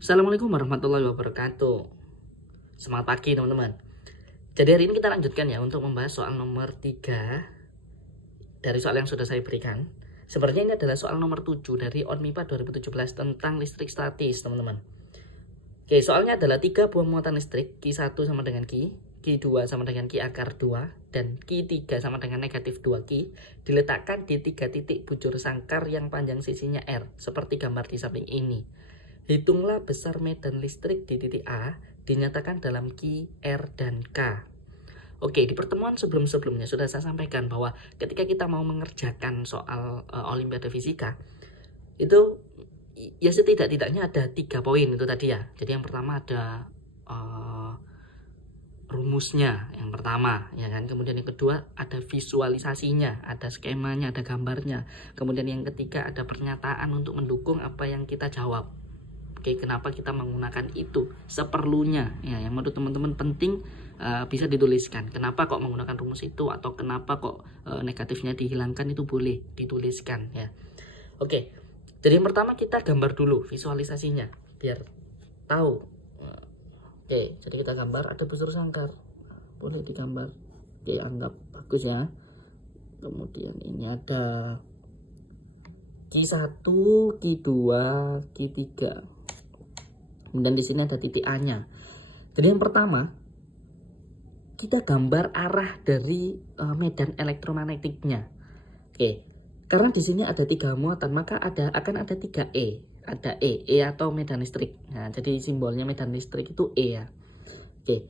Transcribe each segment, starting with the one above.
Assalamualaikum warahmatullahi wabarakatuh. Semangat pagi teman-teman. Jadi hari ini kita lanjutkan ya untuk membahas soal nomor 3 dari soal yang sudah saya berikan. Sebenarnya ini adalah soal nomor 7 dari ONMIPA 2017 tentang listrik statis teman-teman. Oke, soalnya adalah 3 buah muatan listrik, Q1 sama dengan Q2 sama dengan Q akar 2, dan Q3 sama dengan negatif 2Q, diletakkan di 3 titik bujur sangkar yang panjang sisinya R, seperti gambar di samping ini. Hitunglah besar medan listrik di titik A, dinyatakan dalam Q, R, dan K. Oke, di pertemuan sebelum-sebelumnya sudah saya sampaikan bahwa ketika kita mau mengerjakan soal Olimpiade Fisika, itu ya setidak-tidaknya ada 3 poin itu tadi ya. Jadi yang pertama ada rumusnya yang pertama ya kan, kemudian yang kedua ada visualisasinya, ada skemanya, ada gambarnya, kemudian yang ketiga ada pernyataan untuk mendukung apa yang kita jawab. Oke, kenapa kita menggunakan itu seperlunya ya, yang menurut teman-teman penting bisa dituliskan. Kenapa kok menggunakan rumus itu, atau kenapa kok negatifnya dihilangkan, itu boleh dituliskan ya. Oke, jadi yang pertama kita gambar dulu visualisasinya biar tahu. Oke, jadi kita gambar ada busur sangkar, boleh digambar. Oke, anggap bagus ya. Kemudian ini ada Q1, Q2, Q3. Kemudian di sini ada titik A-nya. Jadi yang pertama kita gambar arah dari medan elektromagnetiknya. Oke, karena di sini ada 3 muatan, maka akan ada 3 E. Ada E atau medan listrik. Nah, jadi simbolnya medan listrik itu E ya. Oke,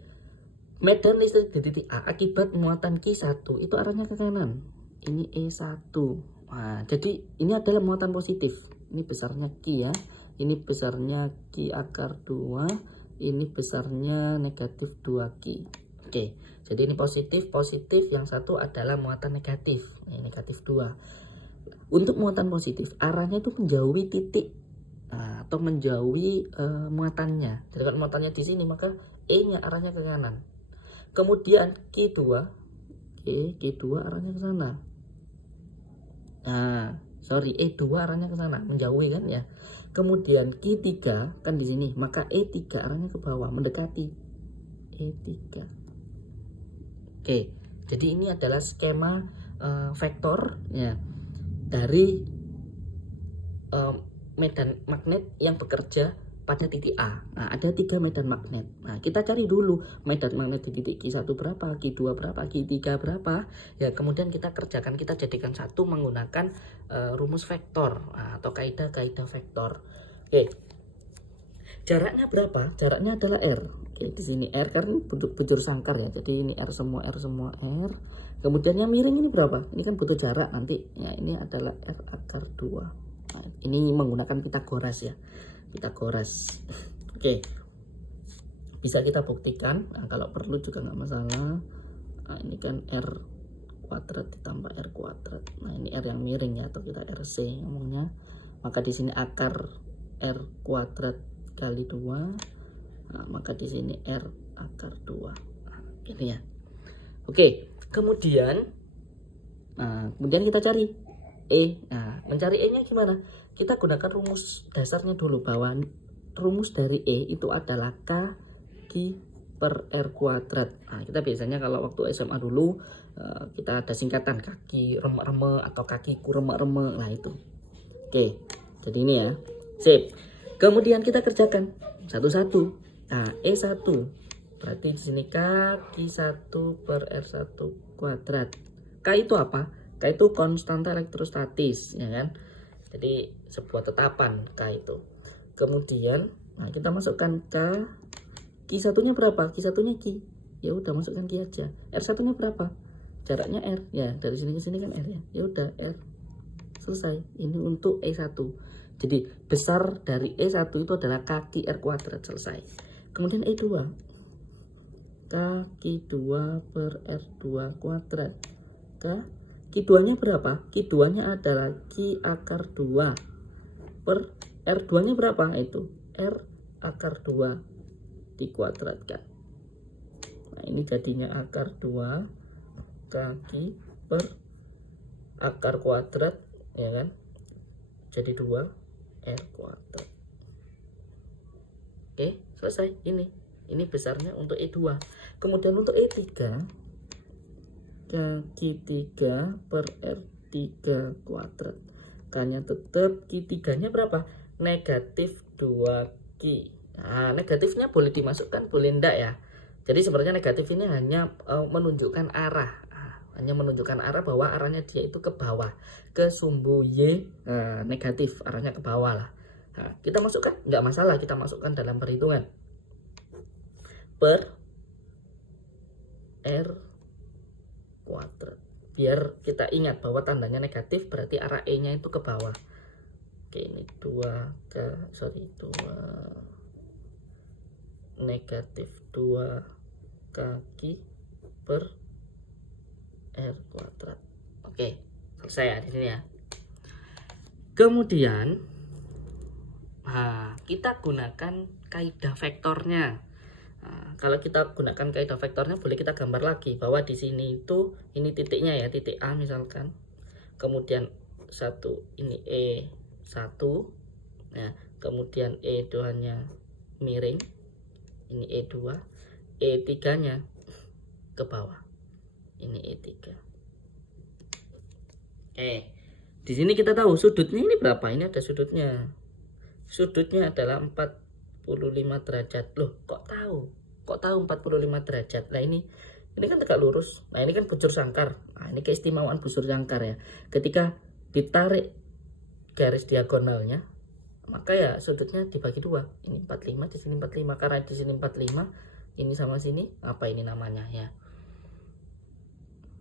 medan listrik di titik A akibat muatan Q1 itu arahnya ke kanan. Ini E1. Nah, jadi ini adalah muatan positif. Ini besarnya Q ya. Ini besarnya Q akar 2. Ini besarnya negatif 2Q. Oke, jadi ini positif. Yang satu adalah muatan negatif. Ini negatif 2. Untuk muatan positif, arahnya itu menjauhi titik, atau menjauhi muatannya. Jadi kalau muatannya di sini, maka E-nya arahnya ke kanan. Kemudian Q2, Q2 arahnya ke sana. Nah, sorry, E2 arahnya ke sana, menjauhi kan ya. Kemudian Q3 kan di sini, maka E3 arahnya ke bawah, mendekati E3. Oke, jadi ini adalah skema vektor ya dari medan magnet yang bekerja pada titik A. Nah, ada 3 medan magnet. Nah, kita cari dulu medan magnet di titik Q1 berapa, Q2 berapa, Q3 berapa. Ya, kemudian kita kerjakan, kita jadikan satu menggunakan rumus vektor atau kaidah vektor. Oke. Jaraknya berapa? Jaraknya adalah R. Oke, di sini R karena bujur sangkar ya. Jadi ini R semua, R. Kemudian yang miring ini berapa? Ini kan butuh jarak nanti. Ya, ini adalah R akar 2. Nah, ini menggunakan Pitagoras ya. Pitagoras. Oke. Bisa kita buktikan. Nah, kalau perlu juga nggak masalah. Nah, ini kan R kuadrat ditambah R kuadrat. Nah, ini R yang miring ya, atau kita RC ngomongnya. Maka di sini akar R kuadrat kali 2. Nah, maka di sini R akar 2. Nah, ini ya. Oke, kemudian kita cari E. Nah, mencari E-nya gimana? Kita gunakan rumus dasarnya dulu, bahwa rumus dari E itu adalah K Q per R kuadrat. Nah, kita biasanya kalau waktu SMA dulu kita ada singkatan kaki remek-remek atau kaki remek-remek. Nah, itu. Oke, jadi ini ya. Sip. Kemudian kita kerjakan satu-satu. Nah, E1 berarti di sini K Q1 per R1 kuadrat. K itu apa? K itu konstanta elektrostatis ya kan. Jadi sebuah tetapan K itu. Kemudian nah kita masukkan K. Q1-nya berapa? Q1-nya Q. Ya udah masukkan Q aja. R1-nya berapa? Jaraknya R. Ya, dari sini ke sini kan R ya. Ya udah R. Selesai. Ini untuk E1. Jadi besar dari E1 itu adalah kaki R kuadrat. Selesai. Kemudian E2. Kaki 2 per R2 kuadrat. Q2-nya berapa? Q2-nya adalah Q akar 2 per R2-nya berapa? Itu R akar 2 dikuadratkan. Nah, ini jadinya akar 2 kaki per akar kuadrat ya kan? Jadi 2 R kuadrat. Oke, selesai. Ini besarnya untuk E2. Kemudian untuk E3, kaki 3 per R3 kuadrat. K-nya tetap, Q3-nya berapa? Negatif 2Q. Nah, negatifnya boleh dimasukkan, boleh enggak ya. Jadi sebenarnya negatif ini hanya menunjukkan arah. Hanya menunjukkan arah bahwa arahnya dia itu ke bawah. Ke sumbu Y negatif, arahnya ke bawah lah. Nah, kita masukkan, enggak masalah, kita masukkan dalam perhitungan. Per R kuadrat. Biar kita ingat bahwa tandanya negatif berarti arah E-nya itu ke bawah. Oke, ini 2 negatif 2 kaki per R kuadrat. Oke, selesai ya di sini ya. Kemudian kita gunakan kaidah vektornya. Nah, kalau kita gunakan kaidah vektornya boleh kita gambar lagi bahwa di sini itu ini titiknya ya, titik A misalkan. Kemudian ini E1. Nah, kemudian E2-nya miring. Ini E2. E3-nya ke bawah. Ini E3. Di sini kita tahu sudutnya ini berapa? Ini ada sudutnya. Sudutnya adalah 45 derajat. Loh, kok tahu? Kok tahu 45 derajat? Nah, ini kan tegak lurus. Nah, ini kan bujur sangkar. Nah, ini keistimewaan bujur sangkar ya. Ketika ditarik garis diagonalnya, maka ya sudutnya dibagi dua. Ini 45, di sini 45. Karena di sini 45, ini sama sini, apa ini namanya ya?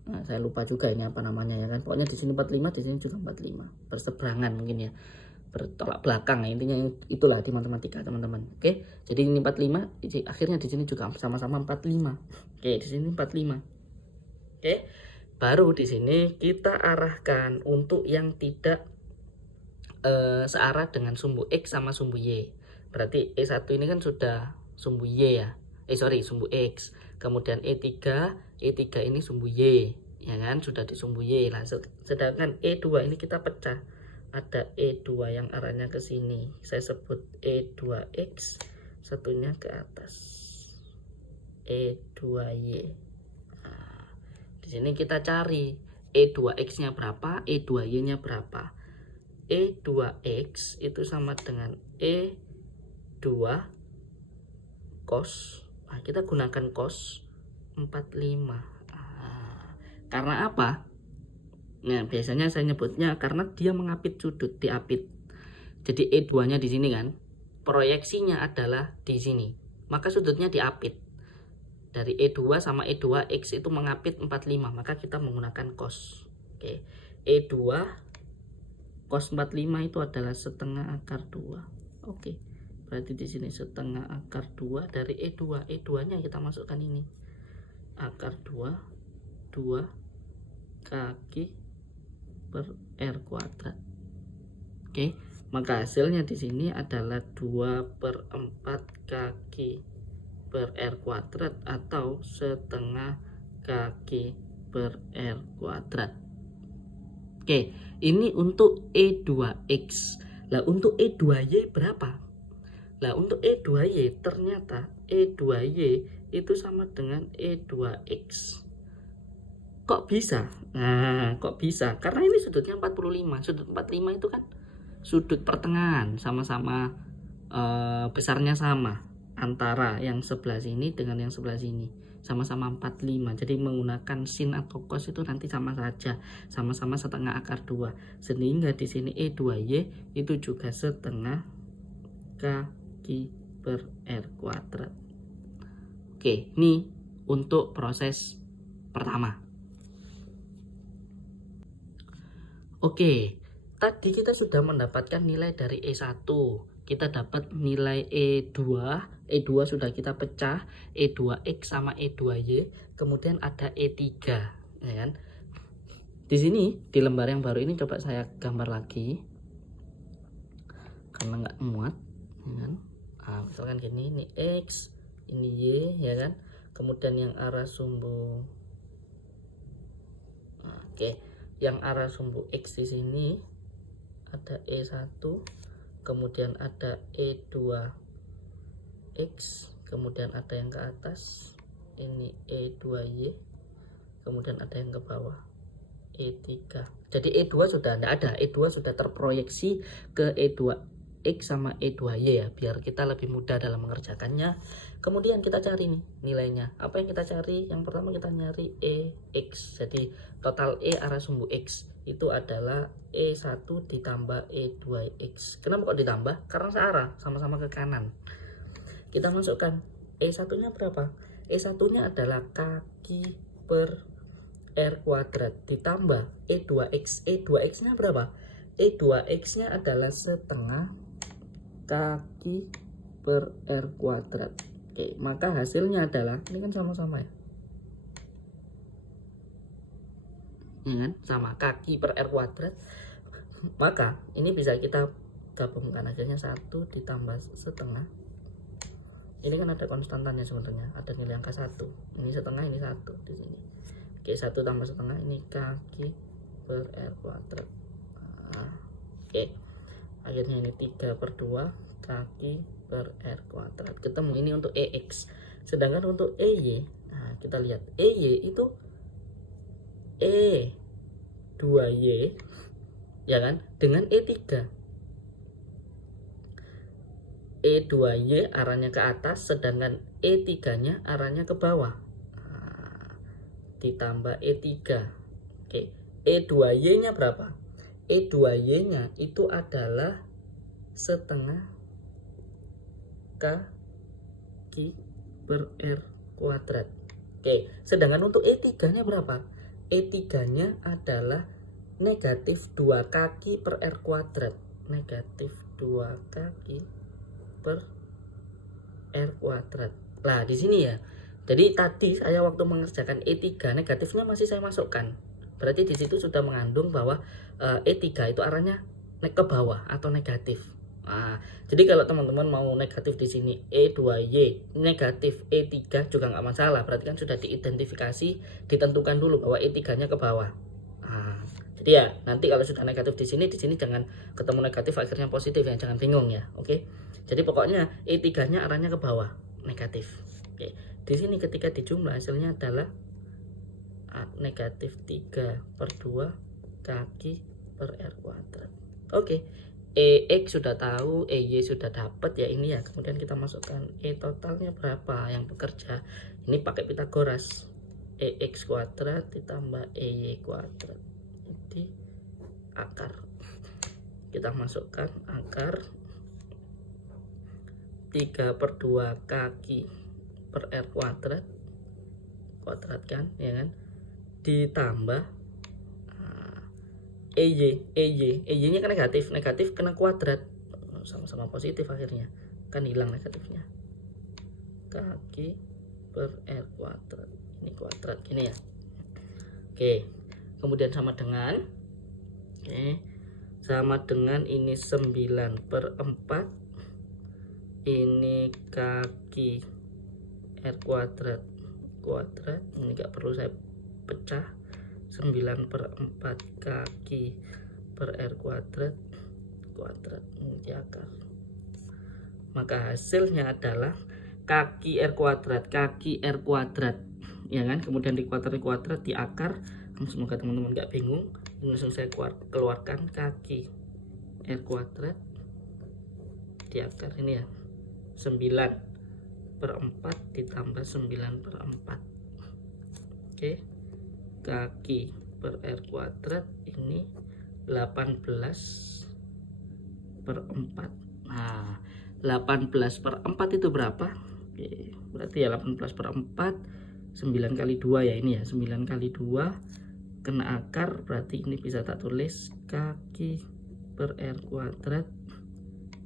Nah, saya lupa juga ini apa namanya ya kan. Pokoknya di sini 45, di sini juga 45. Berseberangan mungkin ya. Bertolak belakang, intinya itulah di matematika teman-teman. Oke, jadi ini 45, akhirnya di sini juga sama-sama 45. Oke, di sini 45. Oke, baru di sini kita arahkan untuk yang tidak searah dengan sumbu X sama sumbu Y. Berarti E1 ini kan sudah sumbu Y ya. Sumbu X. Kemudian E3 ini sumbu Y, ya kan, sudah di sumbu Y lah. Sedangkan E2 ini kita pecah. Ada E2 yang arahnya ke sini, saya sebut E2X, satunya ke atas E2Y. Nah, di sini kita cari E2X-nya berapa, E2Y-nya berapa. E2X itu sama dengan E2 cos. Nah, kita gunakan cos 45. Karena apa? Nah, biasanya saya nyebutnya karena dia mengapit sudut, diapit. Jadi E2-nya di sini kan, proyeksinya adalah di sini. Maka sudutnya diapit. Dari E2 sama E2X itu mengapit 45, maka kita menggunakan cos. Oke. E2 cos 45 itu adalah setengah akar 2. Oke. Berarti di sini setengah akar 2 dari E2. E2-nya kita masukkan ini. Akar 2 kaki per R kuadrat. Oke, maka hasilnya di sini adalah 2/4 kaki per R kuadrat atau setengah kaki per R kuadrat. Oke, ini untuk E2X. Lah untuk E2Y berapa? Lah untuk E2Y ternyata E2Y itu sama dengan E2X. Kok bisa? Nah, kok bisa? Karena ini sudutnya 45. Sudut 45 itu kan sudut pertengahan, sama-sama besarnya sama antara yang sebelah sini dengan yang sebelah sini. Sama-sama 45. Jadi menggunakan sin atau cos itu nanti sama saja. Sama-sama setengah akar 2. Sehingga di sini E2Y itu juga setengah kaki per R kuadrat. Oke, ini untuk proses pertama. Oke, tadi kita sudah mendapatkan nilai dari E1. Kita dapat nilai E2. E2 sudah kita pecah, E2X sama E2Y. Kemudian ada E3, ya kan? Di sini, di lembar yang baru ini coba saya gambar lagi. Karena nggak muat, ya kan? Nah, misalkan gini, ini X, ini Y, ya kan? Kemudian yang arah sumbu. Nah, oke. Yang arah sumbu X di sini ada E1, kemudian ada E2 X, kemudian ada yang ke atas ini E2Y, kemudian ada yang ke bawah E3. Jadi E2 sudah tidak ada, E2 sudah terproyeksi ke E2X sama E2Y ya, biar kita lebih mudah dalam mengerjakannya. Kemudian kita cari nih nilainya. Apa yang kita cari? Yang pertama kita nyari EX. Jadi total E arah sumbu X itu adalah E1 ditambah E2X. Kenapa kok ditambah? Karena searah, sama-sama ke kanan. Kita masukkan E1 nya berapa? E1 nya adalah kaki per R kuadrat ditambah E2X. E2X nya berapa? E2X nya adalah setengah kaki per R kuadrat. Oke, maka hasilnya adalah, ini kan sama-sama ya, kan? Sama kaki per R kuadrat. Maka ini bisa kita gabungkan, hasilnya 1 ditambah setengah. Ini kan ada konstantannya sebenarnya, ada nilai angka 1. Ini setengah, ini 1 di sini. Oke, 1 tambah setengah, ini kaki per R kuadrat. Oke, akhirnya ini 3/2 kaki per R kuadrat. Ketemu ini untuk EX. Sedangkan untuk EY, nah kita lihat EY itu E2Y ya kan, dengan E3. E2Y arahnya ke atas, sedangkan E3 nya arahnya ke bawah. Ditambah E3. Oke, E2Y nya berapa? E2Y nya itu adalah setengah kaki per R kuadrat. Oke, sedangkan untuk E3 nya berapa? E3 nya adalah negatif 2 kaki per R kuadrat. Negatif 2 kaki per R kuadrat. Nah di sini ya, jadi tadi saya waktu mengerjakan E3 negatifnya masih saya masukkan. Berarti di situ sudah mengandung bahwa E3 itu arahnya naik ke bawah atau negatif. Nah, jadi kalau teman-teman mau negatif di sini E2Y negatif E3 juga nggak masalah. Berarti kan sudah diidentifikasi, ditentukan dulu bahwa E3-nya ke bawah. Nah, jadi ya nanti kalau sudah negatif di sini jangan ketemu negatif akhirnya positif ya, jangan bingung ya. Oke. Jadi pokoknya E3-nya arahnya ke bawah, negatif. Oke. Di sini ketika dijumlah hasilnya adalah negatif 3/2 kaki per R kuadrat. Oke. EX sudah tahu, EY sudah dapat ya ini ya. Kemudian kita masukkan E totalnya berapa yang bekerja. Ini pakai Pitagoras. EX kuadrat ditambah EY kuadrat. Jadi akar. Kita masukkan akar 3/2 kaki per R kuadrat. Kuadratkan ya kan. Ditambah EY nya kan negatif kena kuadrat, sama-sama positif akhirnya kan hilang negatifnya. Kaki per R kuadrat, ini kuadrat gini ya. Oke, kemudian sama dengan ini 9/4, ini kaki R kuadrat ini nggak perlu saya pecah. 9/4 kaki per R kuadrat ini akar. Maka hasilnya adalah kaki R kuadrat ya kan, kemudian di kuadrat di akar. Semoga teman-teman nggak bingung. Ini langsung saya keluarkan kaki R kuadrat di akar ini ya, 9/4 ditambah 9/4. Oke, kaki per R kuadrat ini 18/4. Nah 18/4 itu berapa? Oke, berarti ya 18/4 9 kali 2 ya, ini ya 9 kali 2 kena akar, berarti ini bisa tak tulis kaki per R kuadrat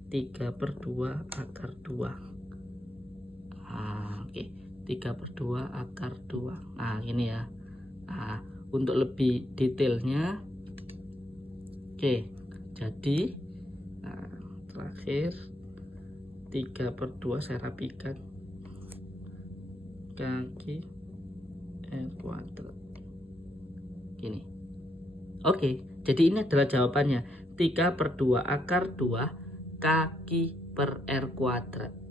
3/2 akar 2. Oke, 3/2 akar 2. Nah ini ya. Nah, untuk lebih detailnya, oke, jadi terakhir 3/2 saya rapikan kaki R kuadrat gini. Oke, jadi ini adalah jawabannya 3/2 akar 2 kaki per R kuadrat.